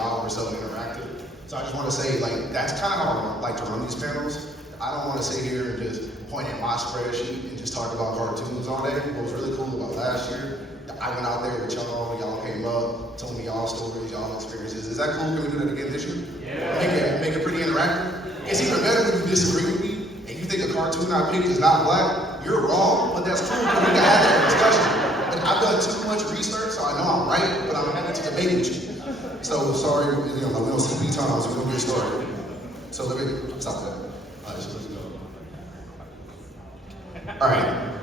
y'all are so interactive. So I just want to say, like, that's kind of how I like to run these panels. I don't want to sit here and just point at my spreadsheet and just talk about cartoons all day. What was really cool about last year, I went out there with y'all came up, told me y'all stories, y'all experiences. Is that cool? Can we do that again this year? Yeah. Make it pretty interactive. It's even better when you disagree with me and you think a cartoon I picked is not black. You're wrong, but that's cool because we can have that discussion. But I've done too much research, so I know I'm right, but I'm happy to debate with you. So sorry, we don't see me times, we're gonna get started. So let me stop that. All right.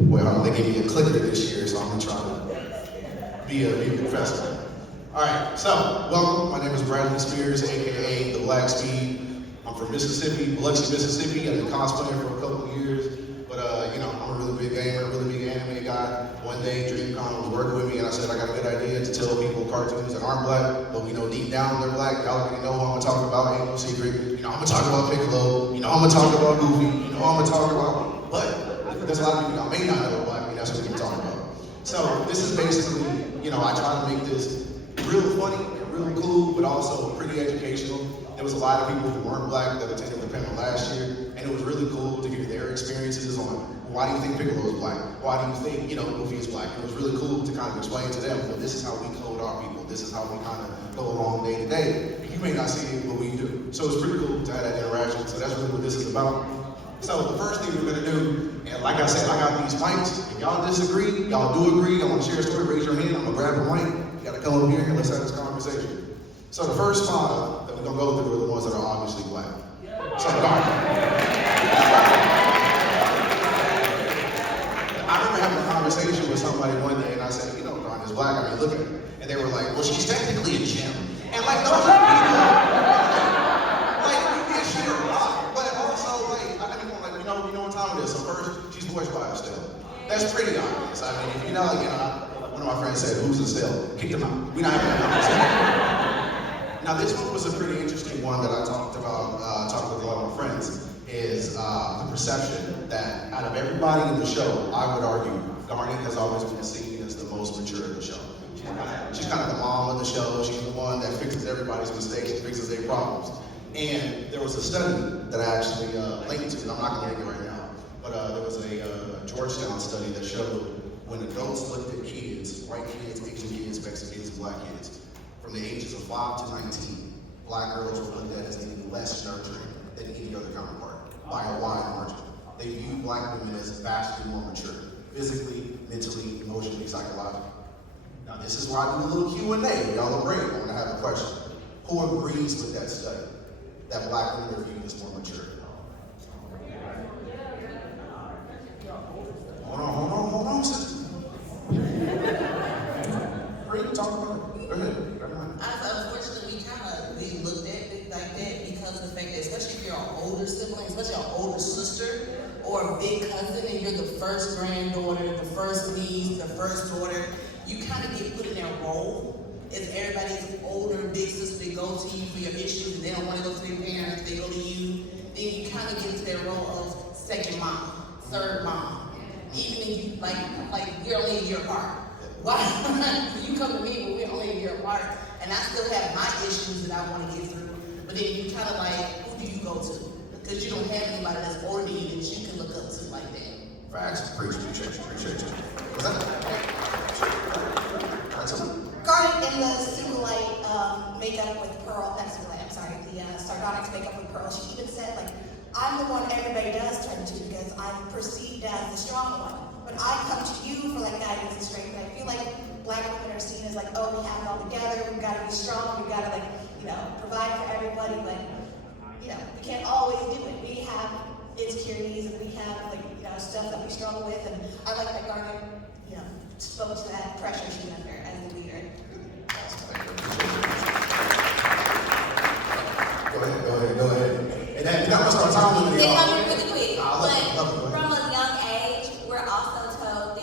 Well, they gave me a clicker this year, so I'm gonna try to be a professor. All right, so welcome. My name is Bradley Spears, aka TheBlackSpeed. I'm from Mississippi, Biloxi, Mississippi. I've been cosplaying for a couple of years, but I'm a really big gamer, a really big anime guy. One day, DreamCon was working with me, and I said I got a good idea to tell people cartoons that aren't black, but we know deep down they're black. Y'all already know who I'm gonna talk about. Ain't no secret. I'm gonna talk about Piccolo. I'm gonna talk about Goofy. I'm gonna talk about. But there's a lot of people y'all may not know black. That's what we're gonna talk about. So this is basically, I try to make this real funny and real cool, but also pretty educational. There was a lot of people who weren't black that attended the panel last year, and it was really cool to hear their experiences on why do you think Piccolo is black? Why do you think, Goofy is black? It was really cool to kind of explain to them, well, this is how we code our people. This is how we kind of go along day to day. And you may not see it, but we do. So it's pretty cool to have that interaction. So that's really what this is about. So the first thing we're gonna do, and like I said, I got these mics. If y'all disagree, y'all do agree, y'all wanna share a story, raise your hand. I'm gonna grab a mic. You gotta come over here and let's have this conversation. So the first five that we're gonna go through are the ones that are obviously black. So I remember having a conversation with somebody one day and I said, Garn is black, I mean, look at her. And they were like, well, she's technically a gem. And like, no, shit or not. But also, you know what time it is. So first, she's voiced by Estelle. That's pretty obvious. I mean, one of my friends said, who's Estelle? Kick them out. We're not having that conversation. Now, this one was a pretty interesting one that I talked about, talked with a lot of my friends, is the perception that out of everybody in the show, I would argue, Garnet has always been seen as the most mature in the show. She's kind of the mom of the show. She's the one that fixes everybody's mistakes and fixes their problems. And there was a study that I actually linked to, and I'm not going to link it right now, but there was a Georgetown study that showed when adults looked at kids, white kids, Asian kids, Mexican kids, black kids, from the ages of 5 to 19, black girls were looked at as being less nurturing than any other counterpart, by a wide margin. They viewed black women as vastly more mature, physically, mentally, emotionally, psychologically. Now this is why I do a little Q&A. Y'all are brave. I'm gonna have a question. Who agrees with that study? That black women are viewed as more mature? Hold on, sister. Great, talk about it. Go ahead. Unfortunately, we looked at it like that because of the fact that, especially if you're an older sibling, especially an older sister or a big cousin, and you're the first granddaughter, the first niece, the first daughter, you kind of get put in that role as everybody's older big sister. They go to you for your issues, and they don't want to go to their parents, they go to you. Then you kind of get into that role of second mom, third mom. Even if you, like we're only a year apart. Why? You come to me, but we're only a year apart, and I still have my issues that I want to get through. But then you kind of who do you go to? Because you don't have anybody that's older than you that you can look up to like that. Facts. Appreciate you. What's that? Garnet in the Silverlight makeup with Pearl, not Silverlight, I'm sorry, the Sardonyx makeup with Pearl, she even said, I'm the one everybody does turn to because I'm perceived as the strong one. But I come to you for guidance and strength. And I feel like black women are seen as we have it all together, we've got to be strong, we've got to provide for everybody, but we can't always do it. We have insecurities and we have stuff that we struggle with, and I like that Garnet, spoke to that pressure she's under as a leader. Go ahead. And then I'm gonna start talking with you. Really quick, but from a young age, we're also told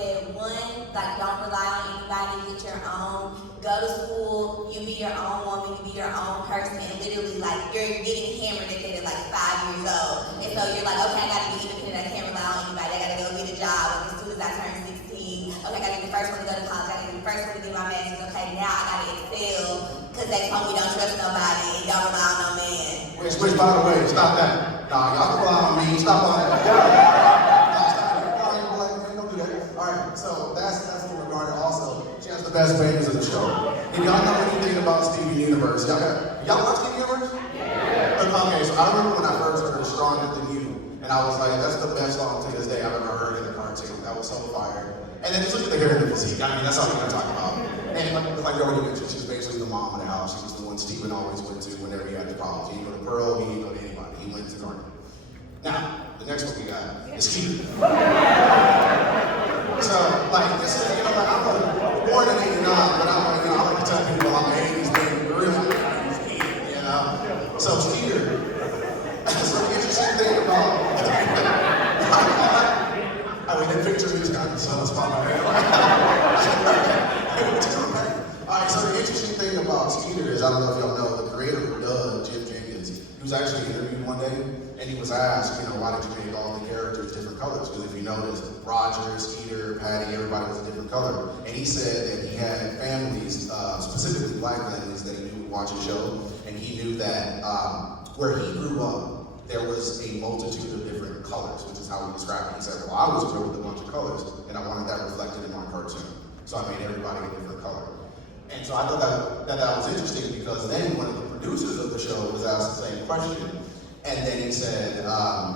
that don't rely on anybody, get your own, go to school, you be your own woman, you be your own person, and literally you're getting hammered at that at 5 years old. And so you're okay, I gotta be independent, I can't rely on anybody, I gotta go get a job, and as soon as I turn 16, okay, I gotta be the first one to go to college, I gotta be the first one to get my master's, okay, now I gotta excel, because because they told me don't trust nobody and don't rely on no man. Which, by the way, stop that. Nah, y'all can rely on me. Stop all that. Nah, stop it. Don't do that. All right, so that's in regard to also, she has the best bangers of the show. If y'all know anything about Steven Universe, y'all watch Steven Universe? Yeah. Okay, so I remember when I first heard Stronger Than You, and I was like, that's the best song to this day I've ever heard in a cartoon. That was so fire. And then just look at the hair and the physique. I mean, that's all we gotta talk about. And like you already mentioned, she was basically the mom of the house. She was the one Steven always went to whenever he had the problems. He didn't go to Pearl, he didn't go to anybody. He went to Garden. Now, the next one we got is Keith. So, like, this is, like, I'm born in 89, but I like to tell people I'm an 80s baby, really 80s kid, So, Skeeter, so the interesting thing about, I mean, that picture just got me so spot my head. Alright, so the interesting thing about Skeeter is, I don't know if y'all know, the creator of Doug, Jim Jenkins, he was actually interviewed one day, and he was asked, why did you make all the characters different colors? Because if you notice, Roger, Skeeter, Patty, everybody was a different color. And he said that he had families, specifically black families, that he knew would watch his show, and he knew that where he grew up, there was a multitude of different colors, which is how he described it. He said, well, I was grew up with a bunch of colors, and I wanted that reflected in my cartoon. So I made everybody a different color. And so I thought that was interesting because then one of the producers of the show was asked the same question. And then he said,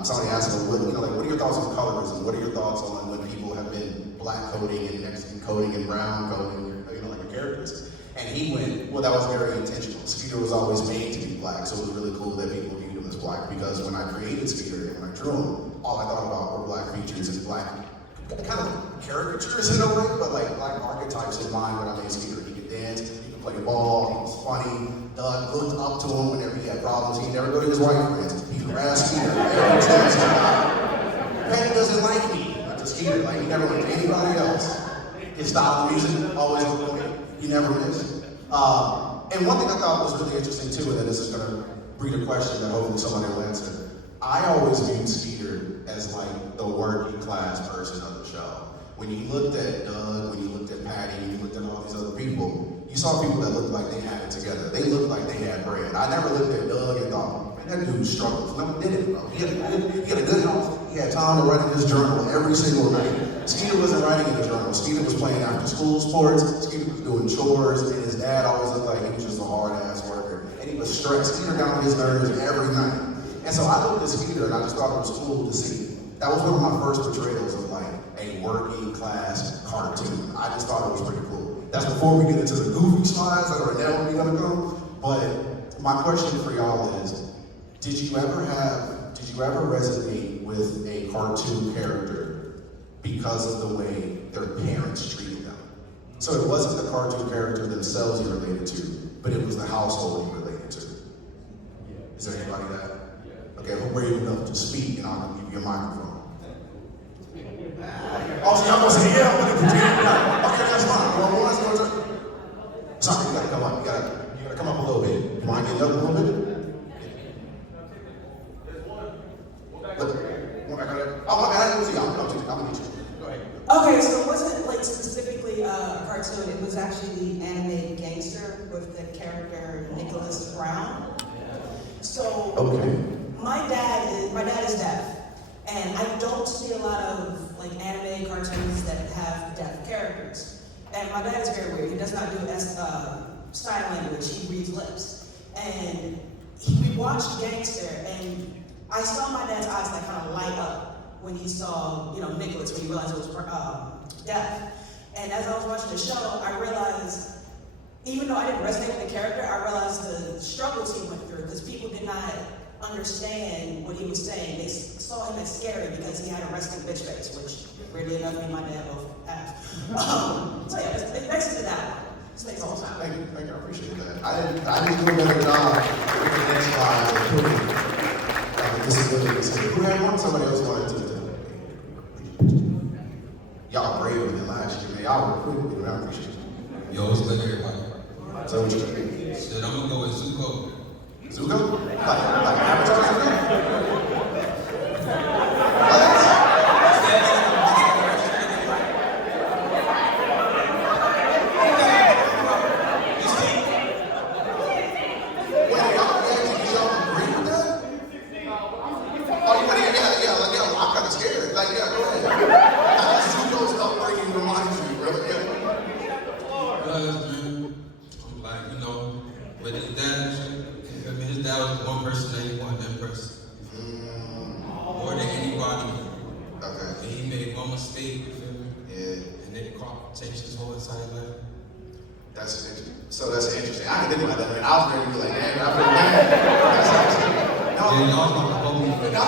somebody asked him, what are your thoughts on colorism? What are your thoughts on when people have been black coding and Mexican coding and brown coding, like your characters? And he went, well, that was very intentional. Skeeter was always made to be black, so it was really cool that people viewed him as black because when I created Skeeter and when I drew him, all I thought about were black features and black kind of caricatures in a way, but like black archetypes in mind when I made Skeeter. He could dance, he could play ball, he was funny. Doug looked up to him whenever he had problems. He'd never go to his white friends. He harassed Skeeter every chance he got. Patty doesn't like me, but to Skeeter, like he never went to anybody else. His style of music always with me. He never missed. And one thing I thought was really interesting too, and then this is gonna breed a question that hopefully somebody will answer. I always viewed Skeeter as like the working class person of the show. When you looked at Doug, when you looked at Patty, when you looked at all these other people, you saw people that looked like they had it together. They looked like they had bread. I never looked at Doug and thought, man, that dude struggles. No, he didn't, bro. He had a good house. He had time to write in his journal every single night. Skeeter wasn't writing in the journal. Skeeter was playing after school sports. Skeeter was doing chores, and his dad always looked like he was just a hard-ass worker. And he was stressed. Skeeter got on his nerves every night. And so I looked at Skeeter, and I just thought it was cool to see. That was one of my first portrayals of like a working class cartoon. I just thought it was pretty cool. That's before we get into the goofy slides that are inevitably gonna come. But my question for y'all is, did you ever resonate with a cartoon character because of the way their parents treated them? So it wasn't the cartoon character themselves you related to, but it was the household you related to. Is there anybody that? Okay, who were you enough to speak and I'll give you a microphone? Oh, so y'all gonna say, yeah, I'm gonna pretend. Okay, that's fine. Sorry, you gotta come up. You gotta come up a little bit. You mind getting up a little bit? One back there. Oh, my bad. I didn't see you. I'm gonna get you. Go ahead. Okay, so it wasn't like specifically a cartoon. It was actually the animated gangster with the character Nicholas Brown. So Okay. my dad is deaf, and I don't see a lot of like anime cartoons that have deaf characters. And my dad is very weird. He does not do sign language. He reads lips. And we watched Gangster, and I saw my dad's eyes like kind of light up when he saw, Nicholas, when he realized it was deaf. And as I was watching the show, I realized, even though I didn't resonate with the character, I realized the struggles he went through because people did not understand what he was saying. They saw him as scary because he had a resting bitch face, which weirdly enough, me and my dad both have. So yeah, it makes it to that one. This makes all the time. Thank you, I appreciate that. I didn't do a better job with the next slide. This is good. Who had one? Somebody else wanted to. Y'all braver than last year, man. Y'all were quick, I appreciate it. Yo, what's good, everybody? So what you think? Shit, I'm gonna go with Zuko. Zuko? Like Avatar Zuko? But his dad, I mean, his dad was the one person that he wanted to impress. More than anybody. Okay. And he made one mistake, you feel me? Yeah. And it changed his whole entire life. That's interesting. So that's interesting. I didn't think about that, man. I was ready to be like, man, I feel bad. That's actually, no. Yeah, y'all about the whole movie. No.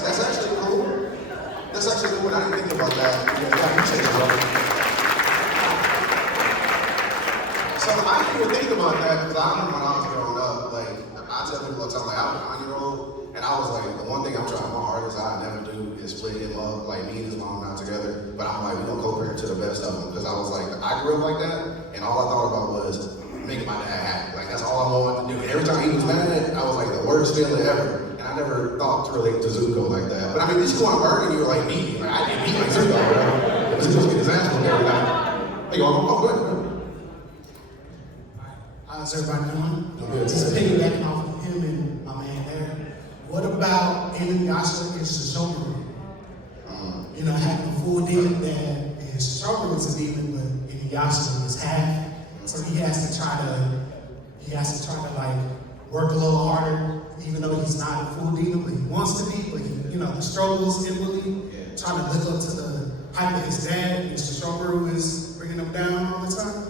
That's actually cool. That's actually cool, and I didn't think about that. Yeah, I appreciate it, brother. So I didn't even think about that because I remember when I was growing up, like, I tell people all the time, like, I'm a 9-year-old, and I was like, the one thing I'm trying my hardest I never do is split him up, like me and his mom not together, but I'm like, we don't co-parent to the best of them, because I was like, I grew up like that, and all I thought about was making my dad happy. Like, that's all I wanted to do. And every time he was mad, I was like, the worst feeling ever. And I never thought to relate to Zuko like that. But I mean, this is going to burn, and you were like, me. Like, I didn't meet like Zuko, bro. But Zuko's getting his ass whooped every night. Hey, go on, go ahead. How's everybody doing? Good. Just piggybacking off of him and my man there. What about Inuyasha and Sesshomaru? You know, having a full demon that Sesshomaru is a demon, but Inuyasha is half. So he has to try to like work a little harder, even though he's not a full demon, but he wants to be. But he, you know, the struggles inwardly, trying to live up to the hype of his dad, and Sesshomaru is bringing him down all the time.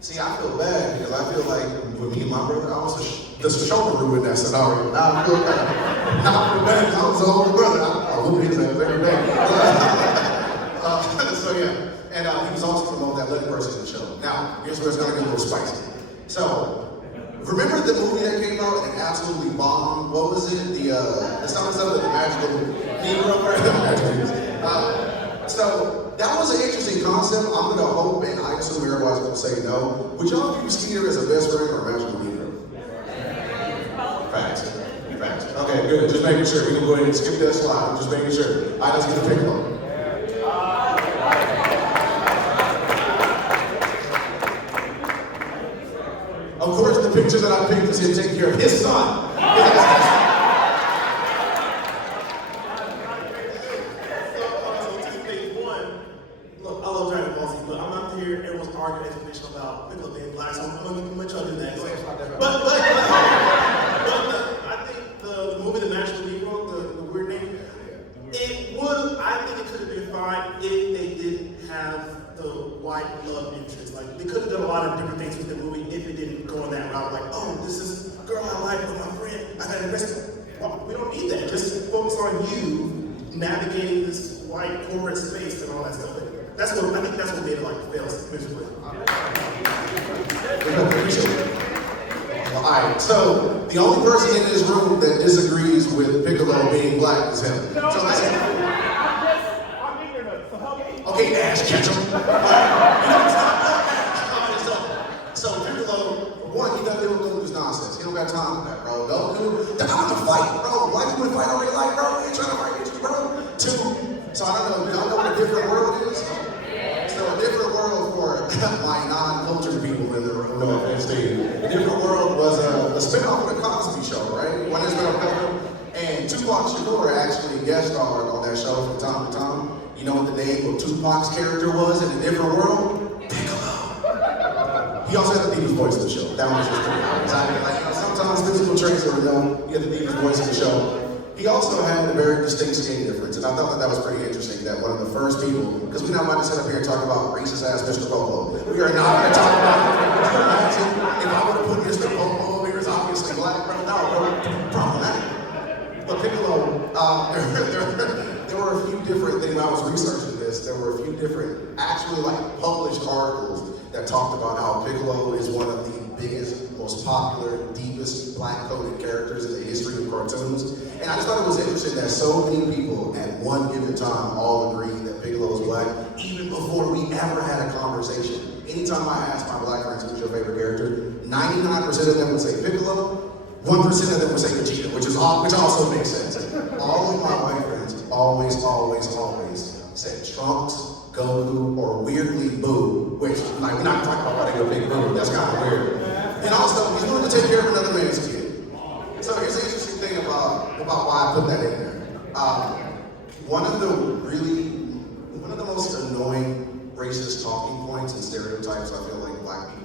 See, I feel bad because I feel like with me and my brother, I was the Sesshomaru in that scenario. Now I feel bad. Now I feel bad because I was the older brother. I whoop his ass every day. So yeah, and he was also promoting that little person in the show. Now, here's where it's going to get a little spicy. So, remember the movie that came out and absolutely bombed? What was it? The something with the magical Negro, so that was an interesting concept. I'm gonna hope, and I assume everybody's gonna say no. Would y'all view Skeeter as a best friend or a magical Negro? Facts. Okay, good. Just making sure. We can go ahead and skip that slide. I'm just making sure. All right, let's get the pick one. Of course, the picture that I picked is him taking care of his son. Look, I love Dragon Ball Z, but I'm not here. Everyone's arguing explanation about Piccolo being black, so I'm gonna let y'all do that. But I think the movie The Magical Negro, the weird name, I think it could have been fine if they didn't have the white love interest. Like, they could have done a lot of different things with the movie if it didn't go on that route. Like, oh, this is a girl I like with my friend. I gotta impress her. Well, we don't need that. Just focus on you navigating this white corporate space and all that stuff. I think that's what made it like fail miserably. Well, alright, so the only person in this room that disagrees with Piccolo being black is him. So listen. Okay, Ash, catch him. So Piccolo, for one, he doesn't deal with this nonsense. He don't got time for that, bro. Don't do. I'm gonna fight, bro. Why you wanna fight all your life, bro? We ain't trying to fight with you, bro. Two. So I don't know. Y'all know what a different world is? So a different world for my non-cultured people in the room. No offense to you. A different world was a spin-off of the Cosby Show, right? One is and Tupac Shakur actually guest starred on that show from time to time. You know what the name of Tupac's character was in a different world? Piccolo. He also had the deepest voice of the show. That was just pretty obvious. I mean, like, sometimes physical traits are known. He had the deepest voice of the show. He also had a very distinct skin difference, and I thought that was pretty interesting that one of the first people, because we're not about to sit up here and talk about racist-ass Mr. Popo. We are not going to talk about it. Can you imagine if I would have put Mr. Popo over here as obviously black, bro? No, problematic. But Piccolo, there were a few different things. When I was researching this, there were a few different, actually like published articles that talked about how Piccolo is one of the biggest, most popular, deepest black-coded characters in the history of cartoons. And I just thought it was interesting that so many people at one given time all agreed that Piccolo was black, even before we ever had a conversation. Anytime I asked my black friends who's your favorite character, 99% of them would say Piccolo, 1% of them would say Vegeta, which also makes sense. All of my white friends always said Trunks, Goku, or weirdly Boo, which, like, we're not talking about why they go big Boo, that's kind of weird. And also, he's willing to take care of another man's kid. So here's the interesting thing about why I put that in there. One of the most annoying racist talking points and stereotypes I feel like black people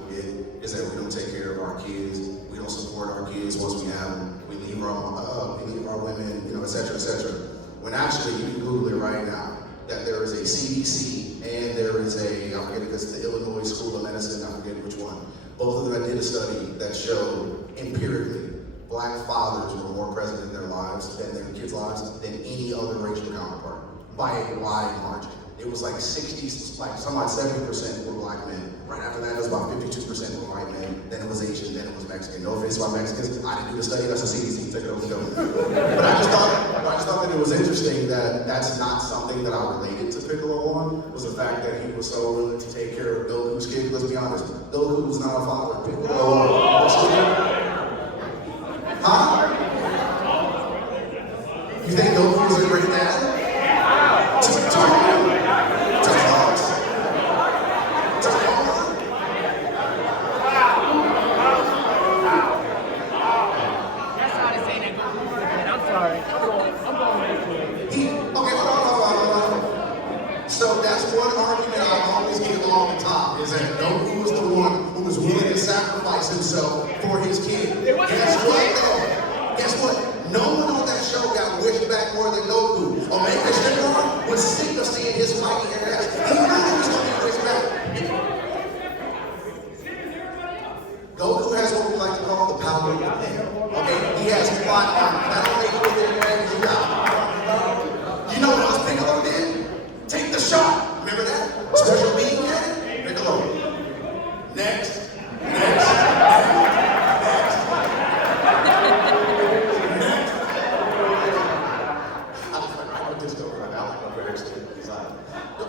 is that we don't take care of our kids, we don't support our kids once we have them, we leave our women, et cetera, et cetera. When actually, you can Google it right now, that there is a CDC and there is I forget if it's the Illinois School of Medicine, I forget which one. Both of them did a study that showed empirically Black fathers were more present in their lives, than their kids' lives, than any other racial counterpart by a wide margin. It was like 70% were Black men. Right after that, it was about 52% were white men. Then it was Asian, then it was Mexican. No offense to our Mexicans, I didn't do the study, that's the CDC, take it over the government. But I just thought that it was interesting that that's not something that I related to Piccolo on, was the fact that he was so willing to take care of Goku's kid. Let's be honest, Goku was not a father. Piccolo was Huh? You think Goku was a great dad? So that's one argument I always get along the top, is that Goku was the one who was willing to sacrifice himself for his kid. Guess what though? Guess what? No one on that show got wished back more than Goku. Omega Shenron was sick of seeing his fighting hair ass. He knew he was going to be wished back. Goku has what we like to call the power of the pen. Okay? He has plot armor. That don't make you a little man you got. You know what else Piccolo did? Take the shot. Remember that? Special beam cannon? Piccolo. Next.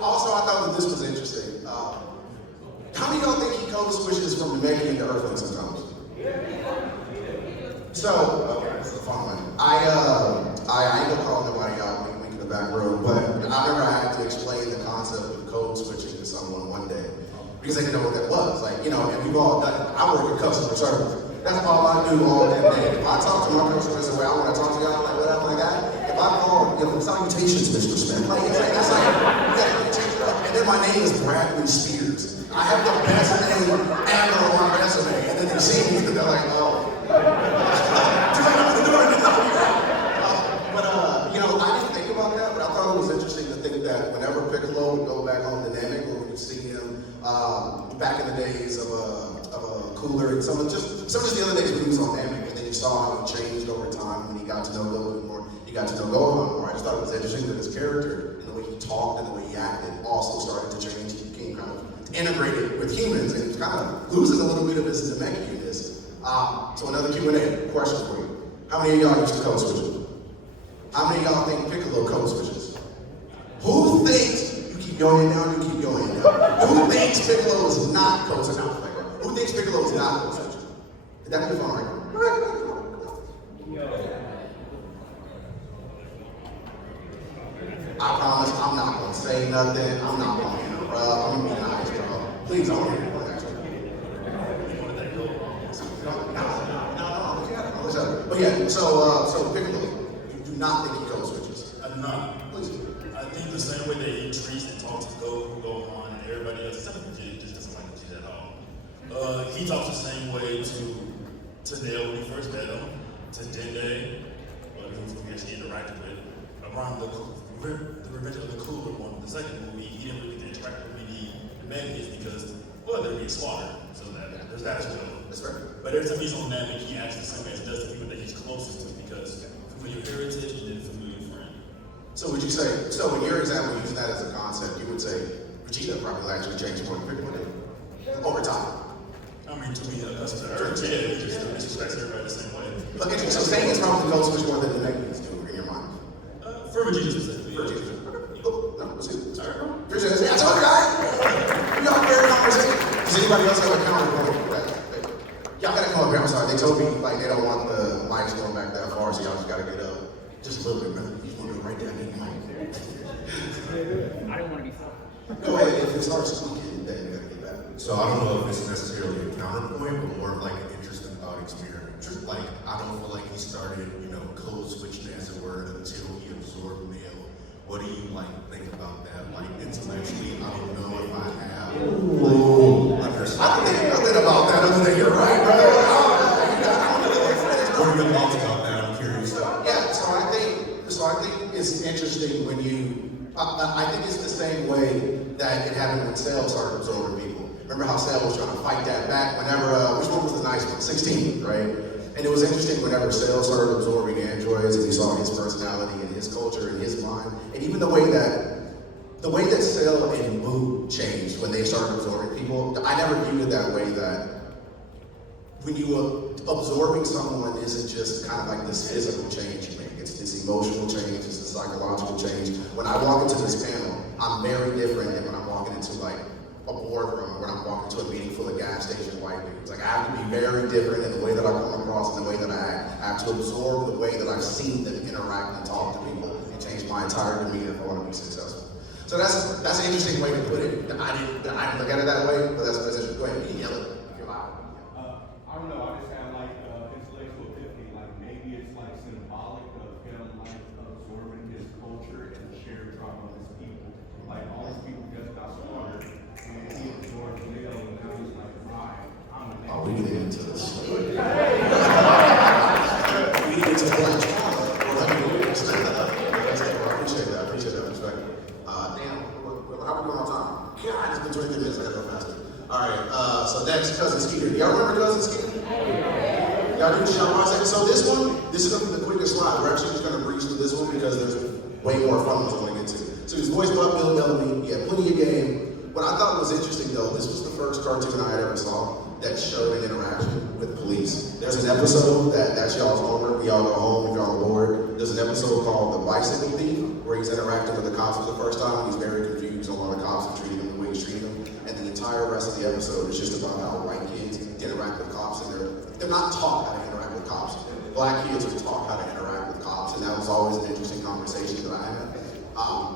Also, I thought that this was interesting. How many of y'all think he code switches from Namekian to Earthling sometimes? So, okay, this is a fun one. I ain't gonna call nobody out, we in the back row, but I remember I had to explain the concept of code switching to someone one day because they didn't know what that was. Like, and we've all done it. I work in customer service. That's all I do all damn day. If I talk to my customers the way I want to talk to y'all, like whatever like that, if I call, salutations, Mr. Smith, like, that's like, you gotta change it up. And then my name is Bradley Spears. I have the best name ever on my resume. And then they see me and they're like, oh. I didn't think about that, but I thought it was interesting to think that whenever Piccolo would go back home to Namek, or when you'd see him back in the days of a cooler, and some of just the other days when he was on Namek, and then you saw how he changed over time when he got to know Goku more, he got to know Gohan more. I just thought it was interesting that his character, and the way he talked and the way he acted, also started to change. He became kind of integrated with humans, and he was kind of losing a little bit of his Namekian-ness. So another Q&A question for you. How many of y'all used to code switch? How many of y'all think Piccolo code switches? Who thinks, you keep your hand down, you keep your hand down. Who thinks Piccolo is not code switching? Who thinks Piccolo is not code switching? Did that be fun, right? I promise I'm not gonna say nothing. I'm not gonna interrupt. I'm gonna be nice, bro. Please don't hear one actually. No. But yeah, so Piccolo. Not think he code switches. I do not. Please. I think the same way that he treats and talks to Gohan, and everybody else, except for Vegeta, just doesn't like Vegeta at all. He talks the same way to Nail when he first met him, to Dende, who he actually interacted with. Around the Revenge of the Cooler one, the second movie, he didn't really interact with many Namekians because, well, they're being slaughtered. So there's that as well. That's right. But every time he's on Namek, he acts the same way as he does the people that he's closest to because familiar heritage and then familiar friend. So would you say, so in your example, using that as a concept, you would say Vegeta probably actually changed more than Piccolo did over time? I mean, to me, that's the Earth. Yeah, he just disrespects everybody the same way. Okay, so saying it's probably code switch more than the Namekians do in your mind? For Vegeta specifically. For Vegeta. Oh, no, let's see. Sorry. Appreciate it. Yeah, I told you, guys. We all fair conversation. Does anybody else have a counter point for that? Y'all gotta come up here, I'm sorry. They told me like they don't want the mics going back that far, so y'all just gotta get up. Just a little bit, brother. You just wanna do it right there, I need the mic. I don't wanna be fucked. Go ahead, if it starts speaking, then you gotta get back. So I don't know if it's necessarily a counterpoint, but more of like an interesting thought experiment. Just like, I don't feel like he started, code switching as it were until he absorbed Nail. What do you think about that? Like intellectually, I don't know if I have. I don't think nothing about about that other than you're right, brother. What are your thoughts about that? I'm curious. Yeah, so I think it's interesting when I think it's the same way that it happened when Cell started absorbing people. Remember how Cell was trying to fight that back whenever, which one was the nice one? 16, right? And it was interesting whenever Cell started absorbing androids and you saw his personality and his culture and his mind, and even the way that Cell and Boo changed when they started absorbing people. I never viewed it that way, that when you are absorbing someone isn't just kind of like this physical change you make. It's this emotional change, it's this psychological change. When I walk into this panel, I'm very different than when I'm walking into like a boardroom, when I'm walking to a meeting full of gas station white dudes. Like I have to be very different in the way that I come across and the way that I act. I have to absorb the way that I've seen them interact and talk to people and change my entire demeanor if I want to be successful. So that's an interesting way to put it. I didn't look at it that way, but that's interesting. Go ahead, yell it if you're loud. I don't know, I just have like intellectual epiphany, like maybe it's like symbolic of him like absorbing his culture and the shared trauma of his people. Like all these people just got slaughtered and he absorbed Leo and now he's like, right, I'm the next. Oh, we get into this. We get into black trauma. I appreciate that perspective. How we doing on time? God, it's been 23 minutes, I gotta go faster. All right, so next, Cousin Skeeter. Y'all remember Cousin Skeeter? Y'all do shout out. So this is gonna be the quickest slide. We're actually just gonna breeze through this one because there's way more fun ones I wanna get to. So he's voiced by Bill Bellamy. He had plenty of game. What I thought was interesting though, this was the first cartoon I ever saw that showed an interaction with police. There's an episode that's y'all's homework. Y'all go home if y'all are bored. There's an episode called The Bicycle Thief, where he's interacting with the cops for the first time. He's very confused on why the cops are treating him the way he's treating them. And the entire rest of the episode is just about how white kids interact with cops, and they're not taught how to interact with cops. Black kids are taught how to interact with cops, and that was always an interesting conversation that I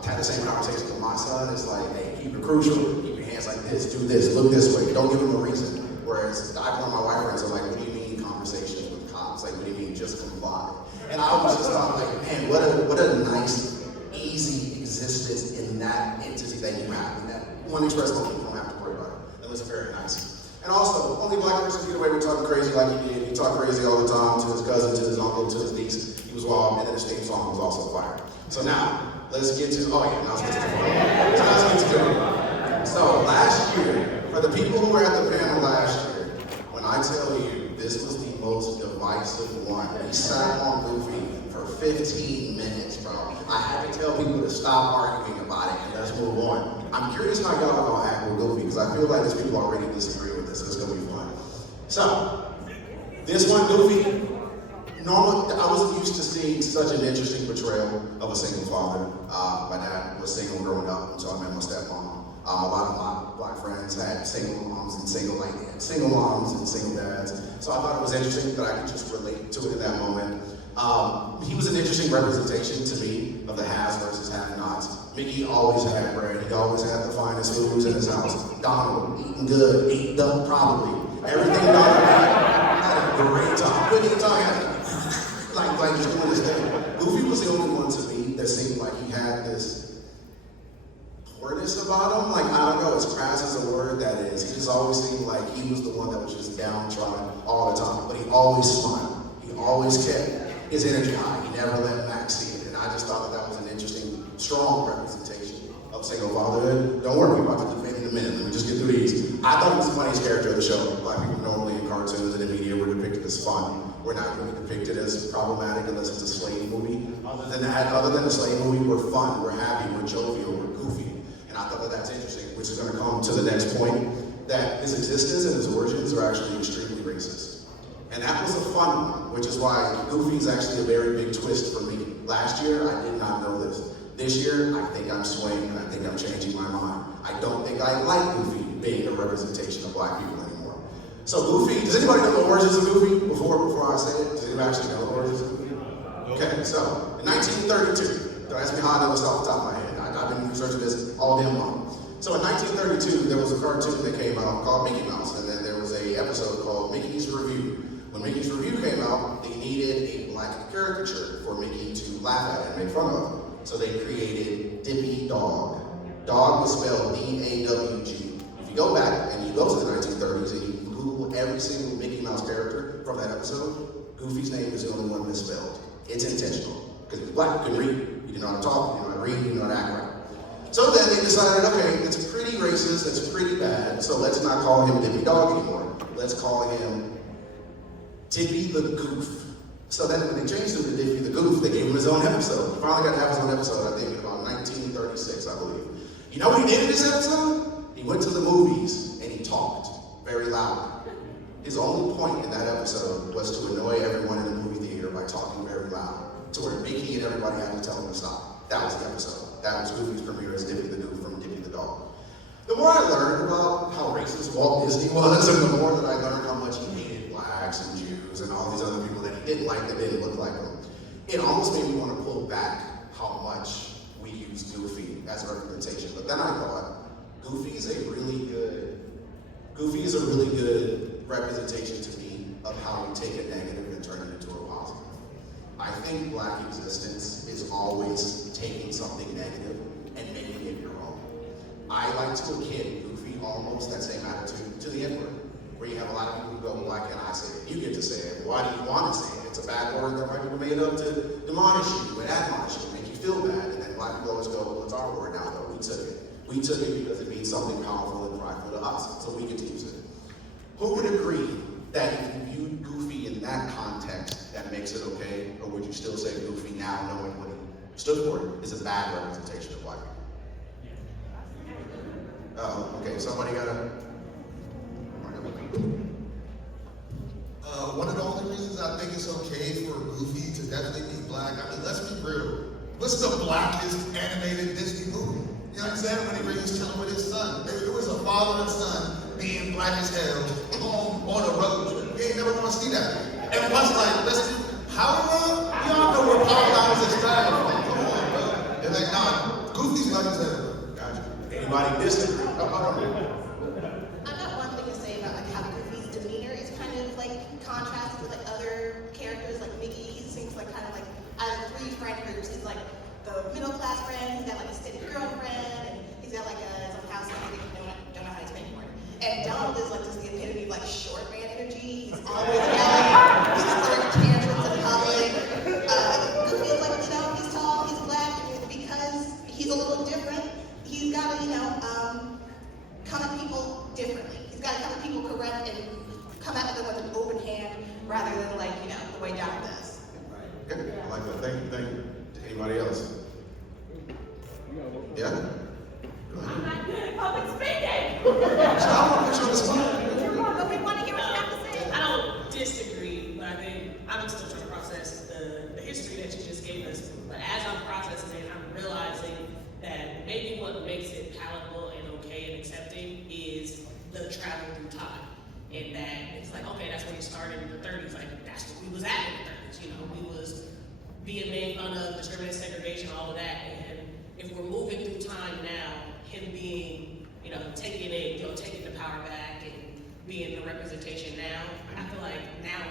had the same conversation with my son. It's like, hey, keep it crucial, keep your hands like this, do this, look this way. Don't give them a reason. Whereas I one of my white friends are like, what do you mean conversations with cops? Like, what do you mean just comply? And I always just thought, like, man, what a nice, easy existence in that entity that you have. And that one express moment, you don't have to worry about it. That was very nice. And also, only black person can get away with talking crazy like he did. He talked crazy all the time to his cousin, to his uncle, to his niece. He was wild, and then his theme song was also fire. So now, let's get to, now let's get to the fun. So let's get to it. So last year, for the people who were at the panel last year, when I tell you this was the most divisive one, we sat on Goofy for 15 minutes, bro. I had to tell people to stop arguing about it and let's move on. I'm curious how y'all gonna act with Goofy because I feel like there's people already disagree with this, so it's gonna be fun. So, this one, Goofy, normally, I wasn't used to seeing such an interesting portrayal of a single father. My dad was single growing up until I met my stepmom. A lot of my black friends had single moms and single moms and single dads. So I thought it was interesting that I could just relate to it in that moment. He was an interesting representation to me of the haves versus have-nots. Mickey always had bread. He always had the finest foods in his house. Donald, eating good, eating up probably. Everything Donald had a great time. Good time. Like just doing his thing. Goofy was the only one to me that seemed like he had this poorness about him. Like, I don't know, as crass as a word that is. He just always seemed like he was the one that was just downtrodden all the time. But he always smiled. He always kept his energy high. He never let Max see it. And I just thought that was an interesting, strong representation of single fatherhood. Don't worry, we're about to debate in a minute. Let me just get through these. I thought he was the funniest character of the show. Black people normally in cartoons and in media were depicted as fun. We're not really depicted as problematic unless it's a slave movie. Other than a slave movie, we're fun, we're happy, we're jovial, we're goofy. And I thought that that's interesting, which is going to come to the next point, that his existence and his origins are actually extremely racist. And that was a fun one, which is why Goofy is actually a very big twist for me. Last year, I did not know this. This year, I think I'm swaying and I think I'm changing my mind. I don't think I like Goofy being a representation of black people anymore. So Goofy, does anybody know the origins of Goofy before I say it? Does anybody actually know the origins of Goofy? Okay, so in 1932, don't ask me how I know this off the top of my head. I've been researching this all damn long. So in 1932, there was a cartoon that came out called Mickey Mouse, and then there was an episode called Mickey's Review. When Mickey's Review came out, they needed a black caricature for Mickey to laugh at and make fun of. So they created Dippy Dog. Dog was spelled D-A-W-G. If you go back and you go to the 1930s and you Google character from that episode, Goofy's name is the only one misspelled. It's intentional. Because he was black, couldn't read. He didn't know how to talk, he didn't know how to read, he didn't know how to act right. So then they decided, okay, it's pretty racist, it's pretty bad, so let's not call him Dippy Dog anymore. Let's call him Dippy the Goof. So then when they changed him to Dippy the Goof, they gave him his own episode. He finally got to have his own episode, I think, in about 1936, I believe. You know what he did in this episode? He went to the movies and he talked very loud. His only point in that episode was to annoy everyone in the movie theater by talking very loud, to where Mickey and everybody had to tell him to stop. That was the episode. That was Goofy's premiere as Dippy the Goof from Dippy the Dog. The more I learned about how racist Walt Disney was, and the more that I learned how much he hated blacks and Jews and all these other people that he didn't like that didn't look like him, it almost made me want to pull back how much we use Goofy as a representation. But then I thought, Goofy is a really good representation to me of how you take a negative and turn it into a positive. I think black existence is always taking something negative and making it your own. I like to akin Goofy almost that same attitude to the N-word, where you have a lot of people who go, why can't I say it? You get to say it. Why do you want to say it? It's a bad word that white people made up to demolish you and admonish you and make you feel bad. And then black people always go, well, it's our word now though, we took it. We took it because it means something powerful and prideful to us, so we get to use it. Who would agree that if you viewed Goofy in that context, that makes it okay? Or would you still say Goofy now, knowing what he stood for, is a bad representation of black people? Oh, okay, somebody got a... One of the only reasons I think it's okay for Goofy to definitely be black, I mean, let's be real. What's the blackest animated Disney movie? You know what I'm saying? When he was chilling with his son. It was a father and son being black as hell on a road trip. We ain't never want to see that. And once like, listen, how long? We all know where Paul Dollars is trash from. Come on, bro. They're like, nah, Goofy's black as hell. Gotcha. Anybody disagree? I've got one thing to say about like how Goofy's demeanor is kind of like contrasted with like other characters like Mickey. He seems like kind of like out of the 3 friend groups, he's like the middle class friend, he's got like a steady girlfriend, and he's got like his own house and everything, don't know how to spend for it. And Donald is like just the epitome of like short man energy. He's always yelling, he's just throwing tantrums in public. Goofy is like, you know, he's tall, he's black, and because he's a little different, he's got to, you know, come at people differently. He's got to come at people correct and come at them with an open hand rather than like, you know, the way Donald does. Okay, I like that. Thank you. Anybody else? Yeah? I'm not good at public speaking. Stop, put you on the spot. But we want to hear what you have to say. I don't disagree, but I think I'm still trying to process the history that you just gave us. But as I'm processing it, I'm realizing that maybe what makes it palatable and okay and accepting is the travel through time. And that it's like, okay, that's when you started in the 30s. Like, that's what we was at in the 30s. You know, we was being made fun of, discrimination, segregation, all of that. And if we're moving through time now, him being, you know, taking the power back and being the representation now, I feel like now I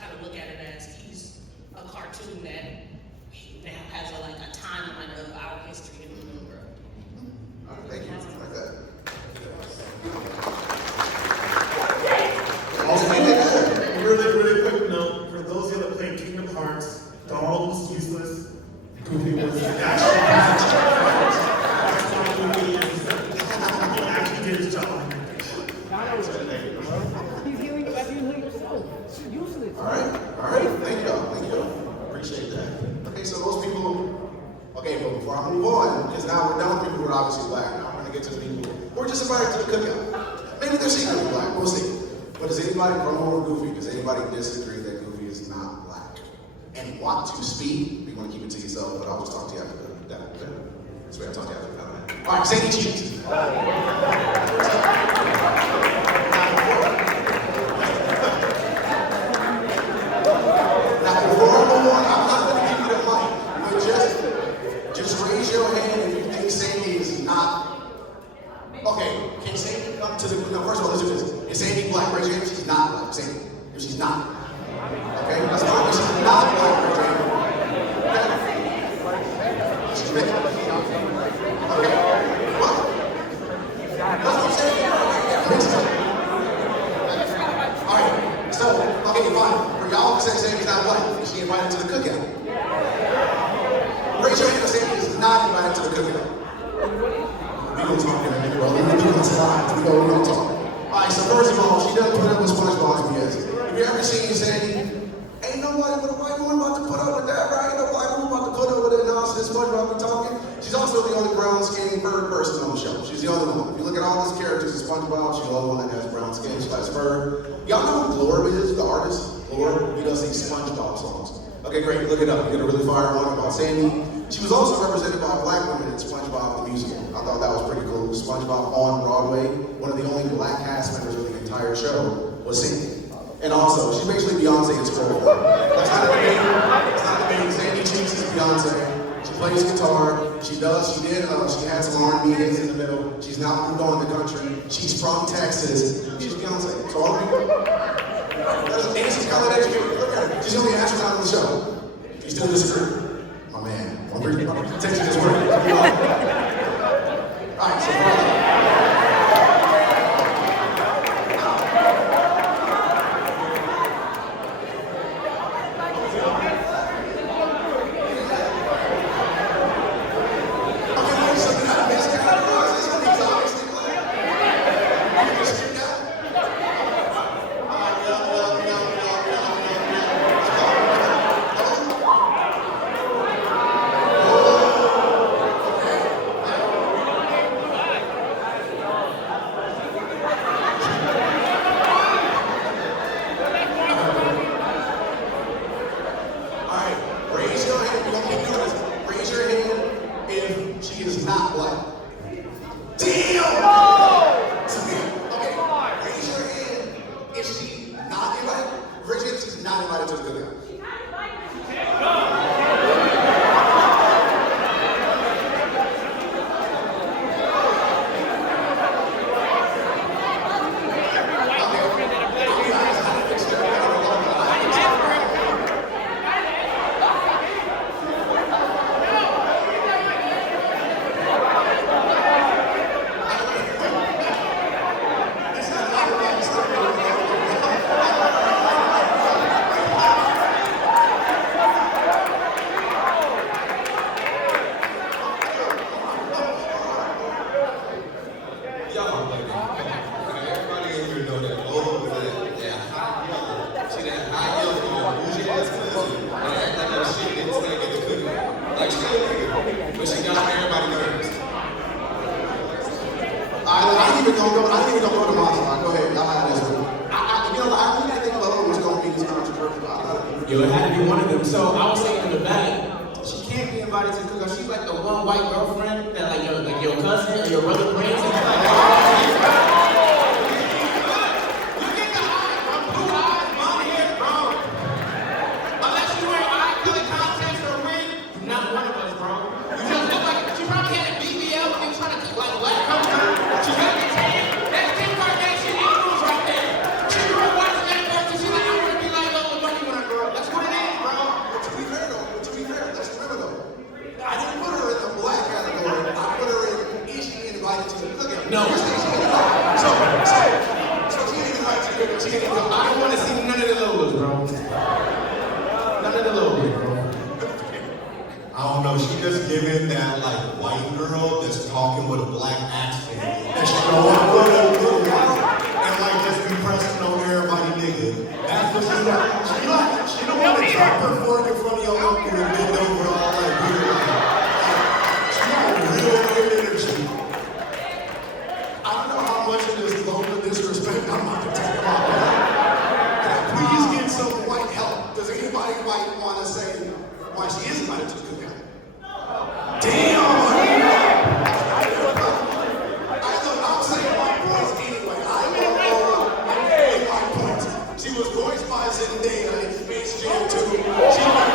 kind of look at it as he's a cartoon that now has a timeline of our history in the world. All right, thank you. I like that. Really quick note, for those of you that played Kingdom Hearts, Donald was useless. Goofy was actually did his job. He's healing yourself. Useless. All right, thank y'all. Appreciate that. Okay, so those people, okay, but before I move on, because now we're done with people who are obviously black, now I'm gonna get to the people who are just invited to the cookout. Maybe they're secretly black, we'll see. But does anybody from over Goofy, does anybody disagree that Goofy is not black? And want to speak? You want to keep it to yourself, but I'll just talk to you after that. Okay? That's why I'll talk to you after that. All right, Sadie Cheeks. Now, before I move on, I'm not going to give you the mic, but just raise your hand if you think Sadie is not. Okay, can Sadie come to the, no, first of all, let's do this. Is Sadie black? Raise your hand if she's not black. Sadie, if she's not. Okay, let's start if she's not black. Raise your hand. Okay. She's mixed. Okay, what? That's what I'm saying. All right, so Okay, fine. For y'all who say Sammy's not white, is she invited to the cookout? Raise your hand if Sammy is not invited to the cookout. We gonna talk in a minute, bro. We gonna slides. We gonna talk. Alright, so first of all, she doesn't put up with SpongeBob's BS. Have you ever seen Sandy? Ain't nobody but a white woman about to put up with that, right? Ain't no white woman about to put up with that nonsense SpongeBob be talking. She's also the only brown-skinned bird person on the show. She's the only one. If you look at all these characters in SpongeBob, she's the only one that has brown skin. She has fur. Y'all know who Glorb is, the artist? Glorb? He does these SpongeBob songs. Okay, great. Look it up. You get a really fire one about Sandy. She was also represented by a black woman in SpongeBob the Musical. I thought that was pretty cool. SpongeBob on Broadway. One of the only black cast members of the entire show was Sandy. And also, she's basically Beyonce in scroll. That's not a debate. It's not a debate. Sandy chooses Beyonce. She plays guitar. She had some R&B hits in the middle. She's now moved on in the country. She's from Texas. She's Beyonce. So all of you, and she's college educated. Look at her. She's the only astronaut on the show. You still disagree? My man. Texas is working. All right, so Yo, it had to be one of them. So I was saying in the back, she can't be invited to the cookout. She's like the one white girlfriend that like your cousin or your brother brings, and it's like, look at the eyes, bro. Blue eyes, blonde hair, bro. Unless you wear eye-color contacts or a wig, you're not one of us, bro. You just look like she probably had a BBL when they were trying to like black culture. She got the tan. That's Kim Kardashian influence right there. She grew up watching that person. She's like, I want to be like Lola Bunny when I grow up. That's what it is, bro. But to be fair, let's remember though. I didn't put her in the black category. I put her in, is she invited to the cookout? No. You're saying she invited. So she ain't invited to the cookout. She ain't invited. I don't want to see none of the Lolas, bro. None of the Lolas, bro. I don't know, she just giving that like white girl that's talking with a black accent. And she go, what up, little guy? And like just be pressing on everybody, nigga. That's what she's like. She don't want to drop her fork in front of your uncle and bend over all like weird. She got real weird energy. I don't know how much of this local disrespect I'm about to talk about. Can I please get some white help? Does anybody white want to say why she is invited to the cookout? Damn! I'm saying white points anyway. I love white points. She was voiced by Zendaya in Space Jam 2. She went,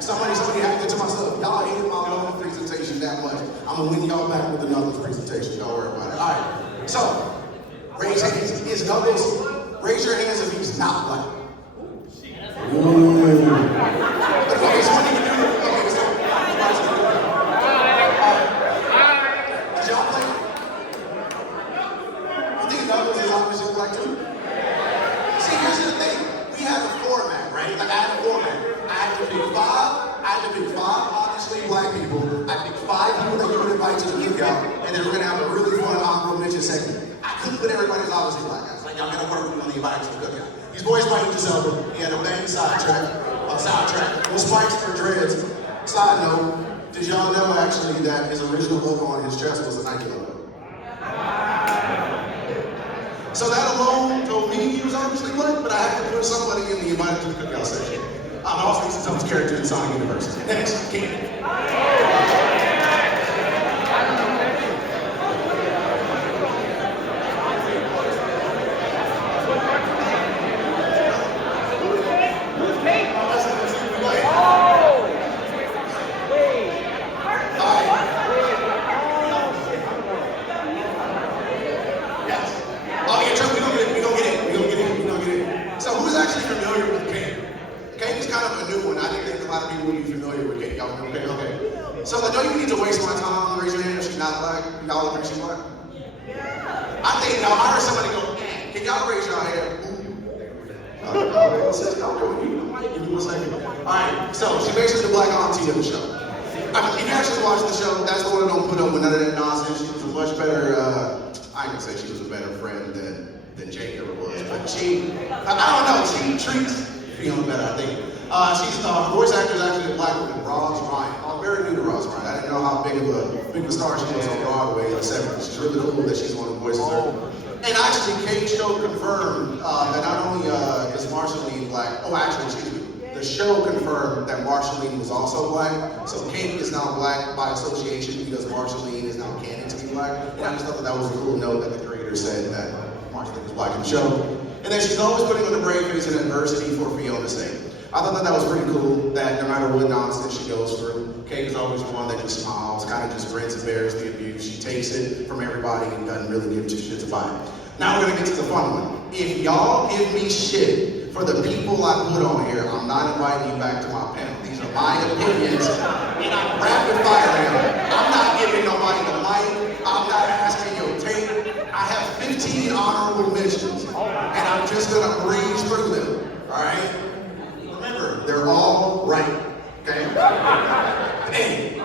Somebody had to get to myself. Y'all hated my own presentation that much. I'm gonna win y'all back with another presentation. Don't worry about it. All right. So, raise your hands. Is Douglas? Raise your hands if he's not black. Ooh. Okay, so what do you do? Okay, so did y'all play? You think Douglas is obviously black too? See, here's the thing. We have a format, right? Like I had a format. I had to pick five obviously black people. I picked 5 people that you would invite to the cookout, and then we're gonna have a really fun honorable mention segment. I couldn't put everybody as obviously black guys. Like y'all gotta work with me on the invite to the cookout. These boys might use Zelda. He had a bang soundtrack. No spikes for dreads. Side note, did y'all know actually that his original logo on his chest was a Nike logo? So that alone told me he was obviously black, but I had to put somebody in the invited to the cookout section. I'm also used to tell his character in Sonic Universe. Next, King. So who's actually familiar with King? King is kind of a new one. I didn't think a lot of people would be familiar with King. Y'all know King? Okay. So I don't even need to waste my time. Raise your hand if she's not black. Y'all think she's black? I think, now I heard somebody go, can y'all raise your hand? Give me 1 second. Alright, so she's basically the black auntie of the show. I mean, if you actually watch the show, that's the one that don't put up with none of that nonsense. She was a much better, I can say she was a better friend than Jake ever was. But she, I don't know, she treats feeling better, I think. She's her voice actor is actually a black woman, Roz Ryan. I'm very new to Roz Ryan. I didn't know how big of a star she was on Broadway in the 70s. She's really cool that she's one of the voices there. And actually, Kate's show confirmed that not only is Marceline black, the show confirmed that Marceline was also black. So Kate is now black by association because Marceline is now canon to be black. And I just thought that was a cool note that the creator said that Marceline was black in the show. And then she's always putting on the brave face in adversity for Fiona's sake. I thought that was pretty cool that no matter what nonsense she goes through, Kate is always the one that just smiles, kind of just grins and bears the abuse. She takes it from everybody and doesn't really give 2 shits about it. Now we're gonna get to the fun one. If y'all give me shit for the people I put on here, I'm not inviting you back to my panel. These are my opinions, and I'm rapid firing them. I'm not giving nobody the mic. I'm not asking your tape. I have 15 honorable mentions, and I'm just gonna breeze through them, all right? Remember, they're all right, okay? Hey.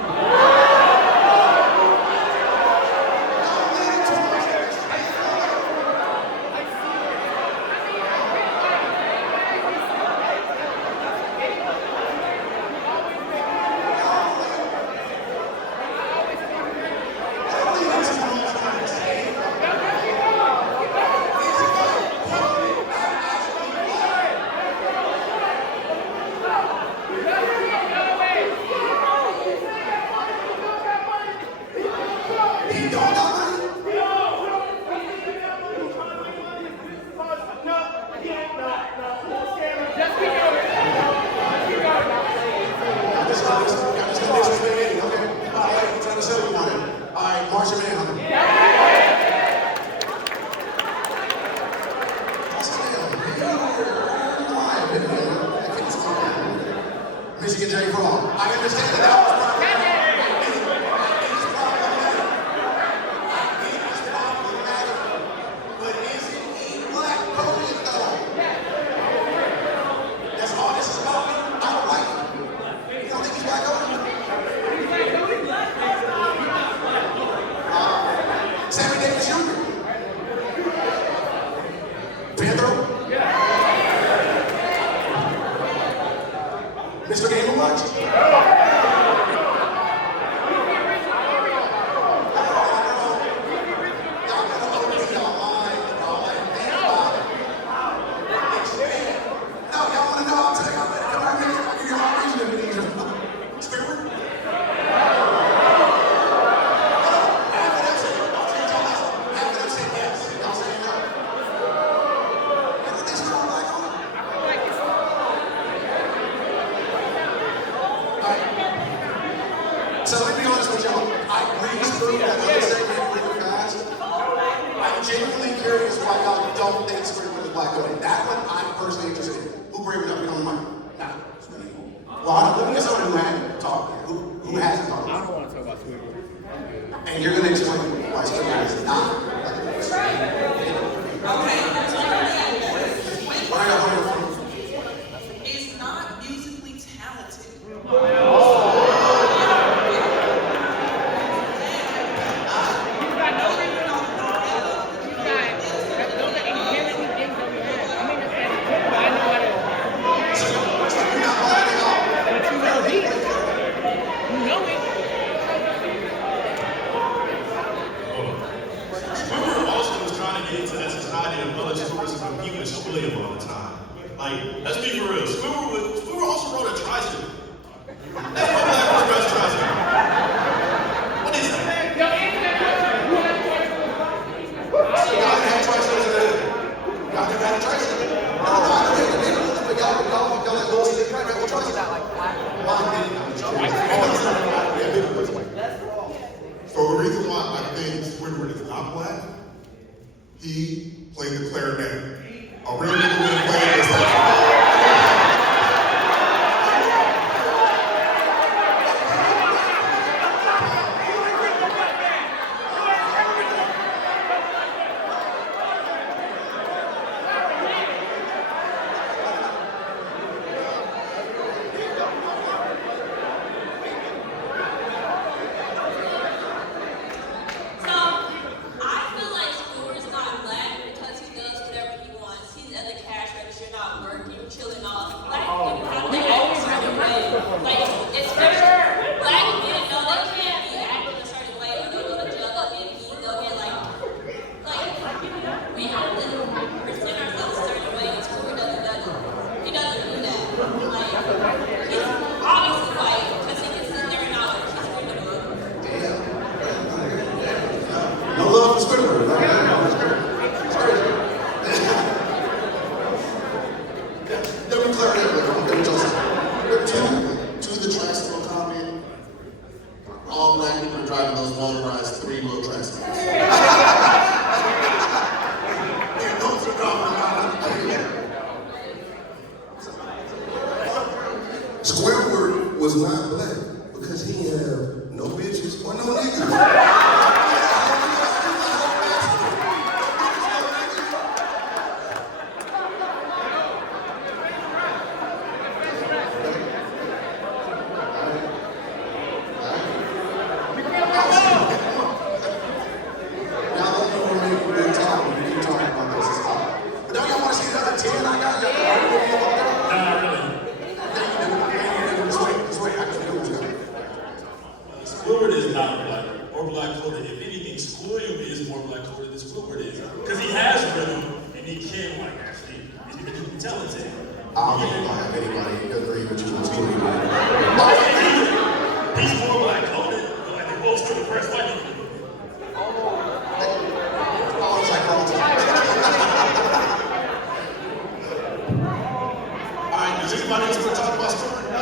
Michigan J. Frog. I understand that that was problematic. It is problematic. But is it a black podium though? That's all this is about. I don't like it. You don't think he's black podium? Sammy Davis Jr. Pedro? Mr. Game & Watch? might breeze through that other segment really fast. I'm genuinely curious why y'all don't think Squidward is black coded. That one I'm personally interested in. Who brave enough to come on the mic? Nah. Well, let me get someone who hasn't talked yet. Who hasn't talked yet? I don't want to talk about Squidward. And you're going to explain why Squidward is not. Okay. Why y'all Is not musically talented. Squidward also was trying to get into that society of other tourists and people that split him all the time. Like, let's be for real. Squidward also rode a tricycle. That one black was dressed tricycle. What is that? Y'all didn't have tricycles in the hood. Y'all didn't have tricycles. No, but y'all let go see the tricycle. So the reason why I think Squidward is not black, he played the clarinet. A real nigga would have played this So, I feel like Squidward's not black because he does whatever he wants. He's at the cash register, not working, chilling off. Black people have to act a certain way. Like, especially black men know they can't be acting a certain way or they go to jail, they'll get beat, they'll get like, we have to present ourselves a certain way, and Squidward doesn't do that. He doesn't do that. Like, he's obviously white because he can sit there and not like he's reading a book. No love for Squidward. No, it's crazy. Let me clarify. Let me tell you something. To the tricycle comment, all black people are driving those motorized 3-wheel tricycles. And those are driving Squidward was not black because he had no bitches or no niggas. Squidward is not black or black coded. If anything, Squidward is more black coded than Squidward is. Because he has rhythm and he can like actually he's talented. I don't think I have anybody agree with you on Squidward. He's more black coded, but like they both still press white people. It's like all the time. Alright, does anybody else want to talk about Squidward? No.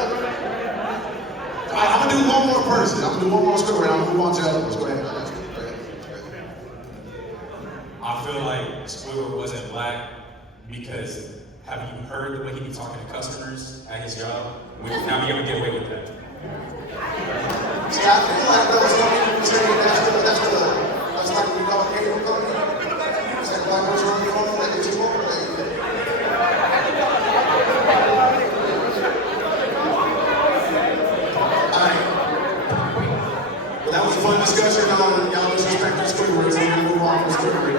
Alright, I'm gonna do one more person. I'm gonna do one more Squidward and I'm gonna move on to the other ones. Go ahead. I feel like Squidward wasn't black because have you heard the way he be talking to customers at his job? We would not be able to get away with that. See, I feel like those don't even say that's like we call it cable company. It's like black person on the phone that gets you over there. Alright. Well, that was a fun discussion on y'all disrespecting Squidward, so we're gonna move on from Squidward.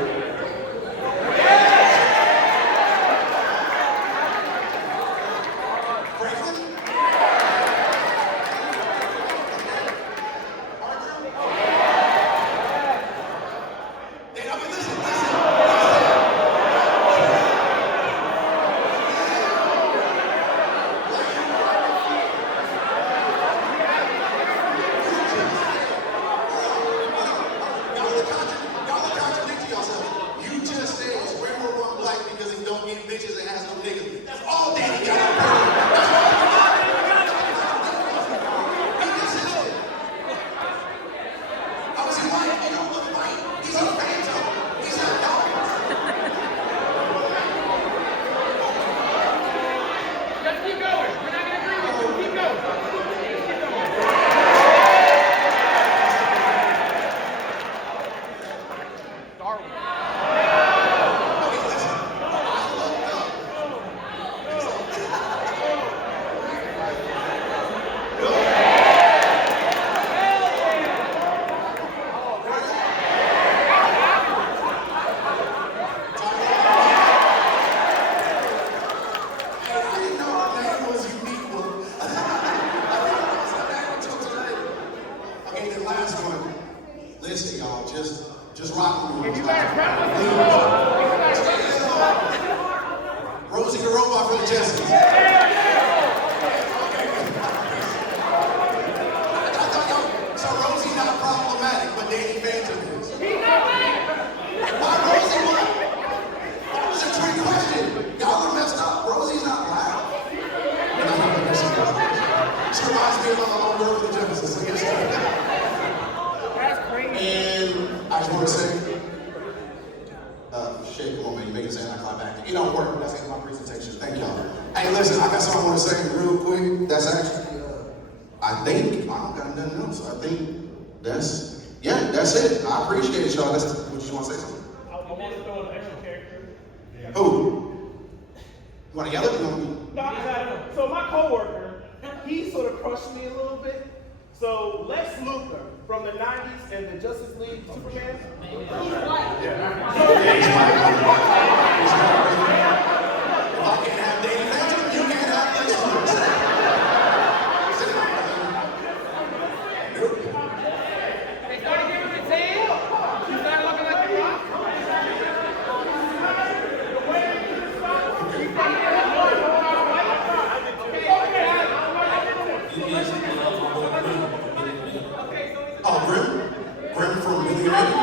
the Jetsons. So Rosie not problematic, but Danny Phantom is. Why Rosie what? That was a trick question. Y'all are messed up. Rosie's not loud. She reminds me of the whole world of the Jetsons. So yes, That's crazy. and I just want to say, shit, come on, man, you make it sound like climactic. It don't work. That's in my presentation. Thank y'all. Hey, listen, I got something I want to say real quick. That's actually, I think, I don't got nothing else. I think that's it. I appreciate y'all. That's what you want to say something. I want to throw an extra character. Who? You want to yell at me? No. So my coworker, he sort of crushed me a little bit. So Lex Luthor from the 90s and the Justice League Superman, he's white. If I can't have Danny Phantom, you can't have Lex Luthor. They started giving him a tail. He started looking like the Rock. Oh, Grim? Grim from Billy and Eddie?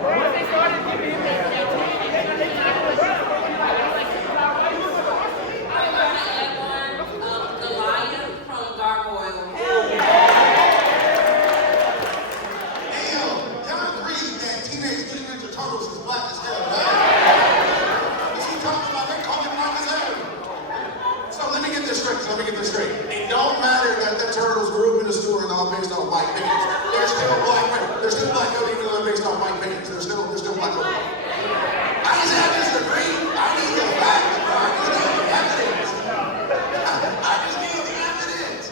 Once they started giving him that tail, Goliath from Gargoyle. Y'all agree that Teenage Mutant Ninja Turtles is black as hell, right? What you talking about? They call him black as hell. So let me get this straight. It don't matter that the turtles grew up in the sewer and all based on white paintings. They're still black. They're still black out even though they're based on white paintings. They're still black. I just have disagree. I need the facts, bro. I need the evidence. I just need the evidence.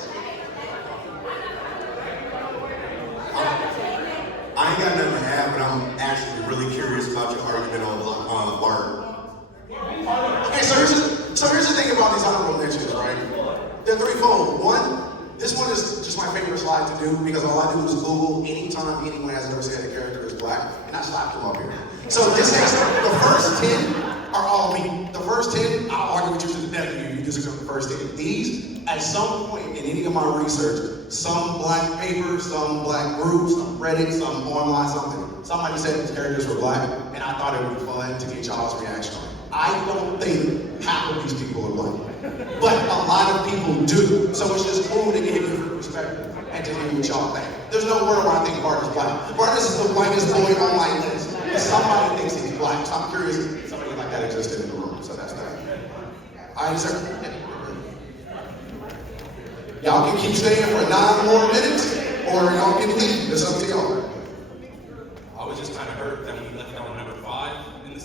I ain't got nothing to add, but I'm actually really curious about your argument on Bart. Okay, so here's the thing about these honorable mentions, right? They're threefold. One, this one is just my favorite slide to do because all I do is Google anytime anyone has ever said a character is black, and I slapped them up here. So this is, the first 10 are all me. The first 10, I'll argue with you to the death of you if you disagree with the first 10. These, at some point in any of my research, some black paper, some black group, some Reddit, some online something, somebody said these characters were black, and I thought it would be fun to get y'all's reaction on it. I don't think half of these people are black, but a lot of people do. So it's just cool to get a different perspective and to hear what y'all think. There's no world where I think Bart is black. Bart is the whitest boy on my list. Somebody thinks he's black. So I'm curious if somebody like that existed in the room. So that's that. All right, sir. Y'all can keep staying for 9 more minutes, or y'all can leave. It's up to y'all. I was just kind of hurt that we left out number 5 in this.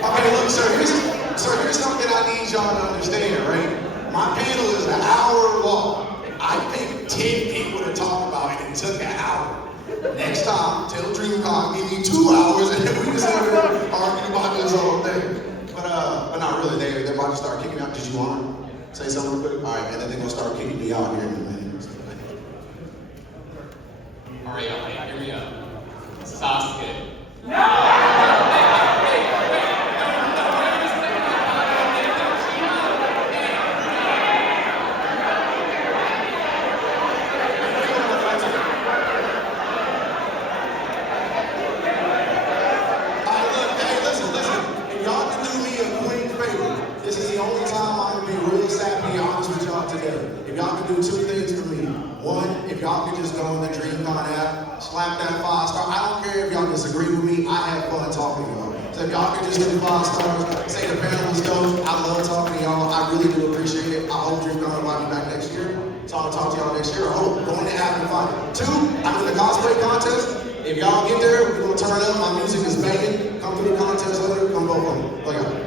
Okay, look, sir, here's something I need y'all to understand, right? My panel is an hour long. I picked 10 people to talk about it and it took an hour. Next time, tell DreamCon, give me 2 hours and then we just have to argue about this whole thing. But not really, they're about to start kicking me out. Did you want to say something real quick? All right, and then they're going to start kicking me out here in a minute. All right, here we go. Sasuke. This is the only time I'm going to be real sappy and honest with y'all today. If y'all can do 2 things for me. One, if y'all can just go on the DreamCon app, slap that 5-star. I don't care if y'all disagree with me. I have fun talking to y'all. So if y'all can just do 5 stars, say the panel was dope. I love talking to y'all. I really do appreciate it. I hope DreamCon will invite me back next year. So I'm going to talk to y'all next year. I hope. Go in the app and find it. 2, I'm in the cosplay contest. If y'all get there, we're going to turn up. My music is banging. Come to the contest later. Come vote for me. Look out.